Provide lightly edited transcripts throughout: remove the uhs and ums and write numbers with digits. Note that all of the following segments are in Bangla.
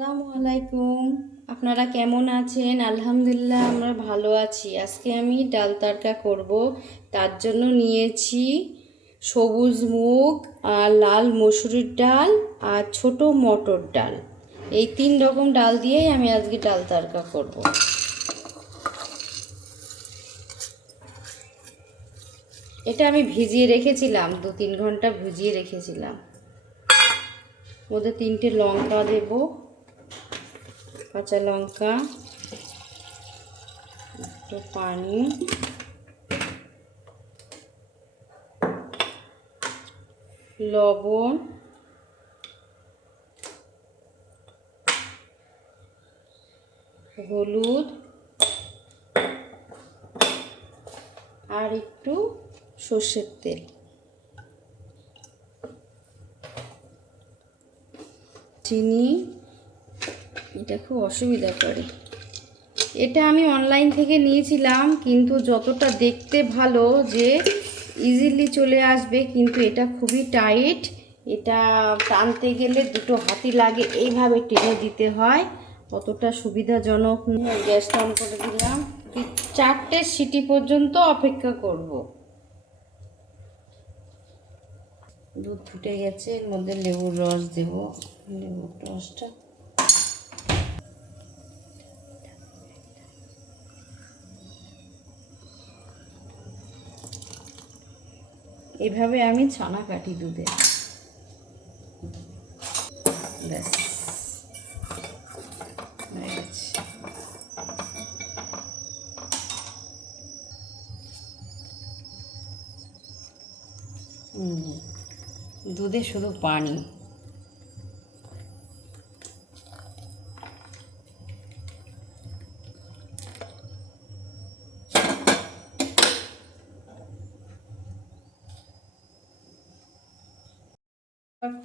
আসসালামু আলাইকুম। আপনারা কেমন আছেন? আলহামদুলিল্লাহ আমরা ভালো আছি। আজকে আমি ডাল তড়কা করব। তার জন্য নিয়েছি সবুজ মুগ আর লাল মসুরির ডাল আর ছোট মটর ডাল। এই 3 রকম ডাল দিয়েই আমি আজকে ডাল তড়কা করব। এটা আমি ভিজিয়ে রেখেছিলাম, 2-3 ঘন্টা ভিজিয়ে রেখেছিলাম। ওদের 3টে লঙ্কা দেব, কাঁচা লঙ্কা, একটু পানি, লবণ, হলুদ আর একটু সর্ষের তেল। চিনি, এটা খুব অসুবিধা করে। এটা আমি অনলাইন থেকে নিয়েছিলাম, কিন্তু যতটা দেখতে ভালো যে ইজিলি চলে আসবে, কিন্তু এটা খুবই টাইট। এটা টানতে গেলে 2 হাতি লাগে, এইভাবে টেনে দিতে হয়, অতটা সুবিধাজনক। গ্যাসটা অন করে দিলাম, 4টে সিটি পর্যন্ত অপেক্ষা করব। দুধ ফুটে গেছে, এর মধ্যে লেবুর রস দেব। লেবুর রসটা এভাবে আমি ছানা কাটি দুধে। ব্যাস হয়ে গেছে। দুধে শুধু পানি।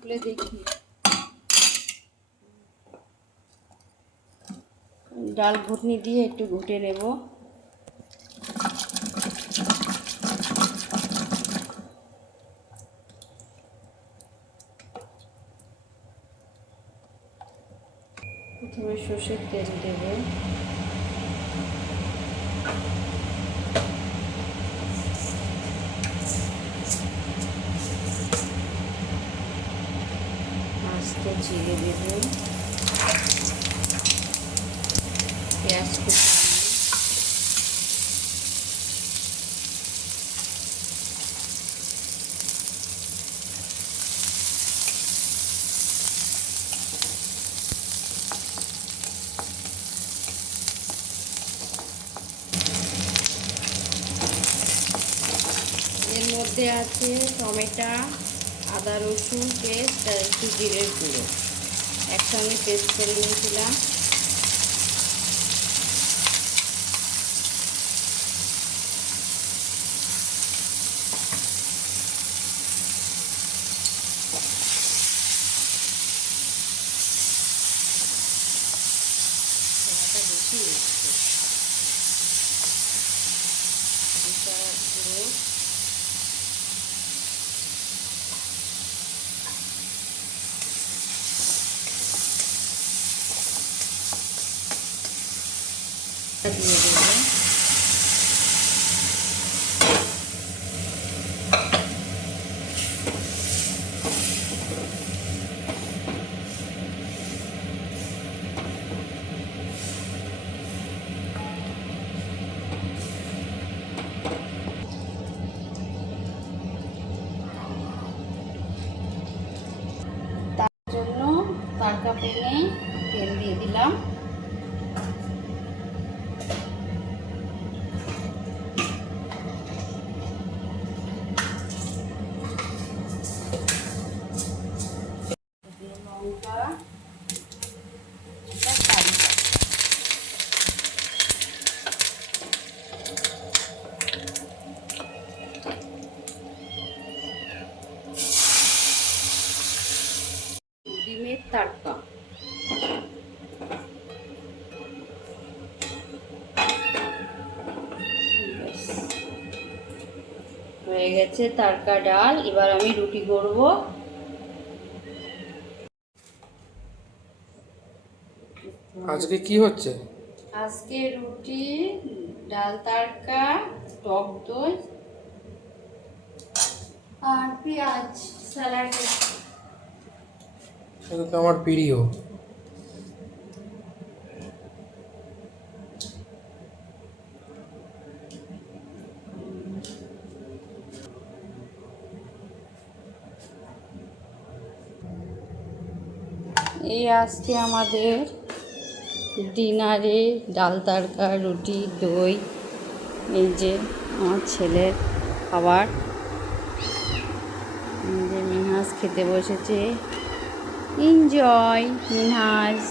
খুলে দেখি, ডাল ঘুটনি দিয়ে একটু ঘুটে নেব। প্রথমে সর্ষের তেল দেব, আস্ত জিরে দেব, পেঁয়াজ কুচি, এর মধ্যে আছে টমেটো, আদা রসুন পেস্ট আর একটু জিরের গুঁড়ো একসঙ্গে পেস্ট করে নিয়েছিলাম। বেশি হচ্ছে গুঁড়ো, দিয়ে দেবো। তার জন্য তড়কা প্যানে তেল দিয়ে দিলাম। লঙ্কা, ডিমের তড়কা, হয়ে গেছে তড়কা ডাল। এবার আমি রুটি করব। আজকে কি হচ্ছে? আজকে রুটি, ডাল তড়কা, টক দই আর পেঁয়াজ স্যালাড। সেটা তো আমার প্রিয়। এই আজকে আমাদের ডিনারে ডাল তড়কা, রুটি, দই। এই যে আমার ছেলের খাবার। এই যে মিনহাস খেতে বসেছে। এনজয় মিনহাস।